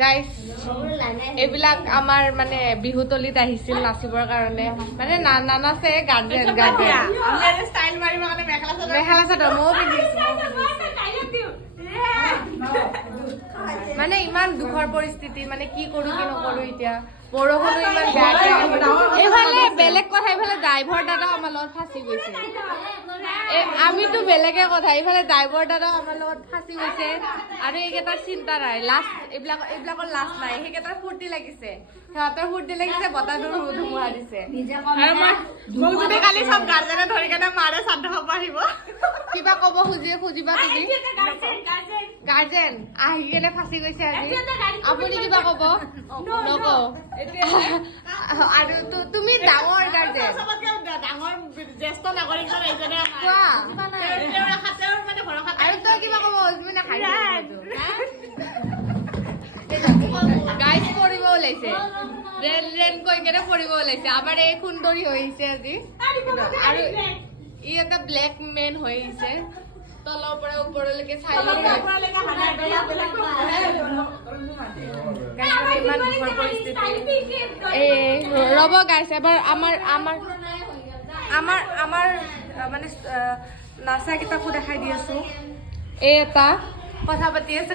guys এইবিলাক আমাৰ মানে বিহুতলিত আহিছিল নাচিবৰ কাৰণে মানে নানাচে গাৰ্জেন মেখেলা চাদৰ ময়ো পিন্ধিছো মানে ইমান দুখৰ পৰিস্থিতি মানে কি কৰো কি নকৰো এতিয়া বৰষুণো ইমান বেয়াকে এইফালে বেলেগ কথা এইফালে ড্ৰাইভাৰ দাদাও আমাৰ লগত ফাঁচি গৈছে আমিতো বেলেগে কথা এইফালে ড্ৰাইভাৰ দাদাও আমাৰ লগত ফাঁচি গৈছে আৰু এইকেইটাৰ চিন্তা নাই লাষ্ট এইবিলাকৰ লাষ্ট নাই সেইকেইটাৰ ফূৰ্তি লাগিছে সিহঁতৰ ফূৰ্তি লাগিছে বতাহটো ধুমুহা দিছে আৰু মোক যদি কালি চব গাৰ্জেনে ধৰি কেনে মাৰে শ্ৰাদ্ধ খাব আহিব কিবা ক'ব খুজিবা তুমি গাৰ্জেন আহি কেনে ফাঁচি গৈছে আজি আপুনি কিবা ক'ব নকওঁ আৰু তুমি ডাঙৰ গাৰ্জেন ডাঙৰ জ্যেষ্ঠ নাগৰিকৰ এইজনে আৰু তই কিবা ক'ব তুমি নাখাই গাইজ পৰিব ওলাইছে ৰেন কৈ কেনে পৰিব ওলাইছে আমাৰ এই সুন্দৰী হৈ আহিছে আজি আৰু ই এটা ব্লেক মেন হৈ আহিছে তলৰ পৰা ওপৰলৈকে চাই ৰ'ব গাইছে এবাৰ আমাৰ মানে নাচা কিতাপো দেখাই দি আছো এই এটা কথা পাতি আছে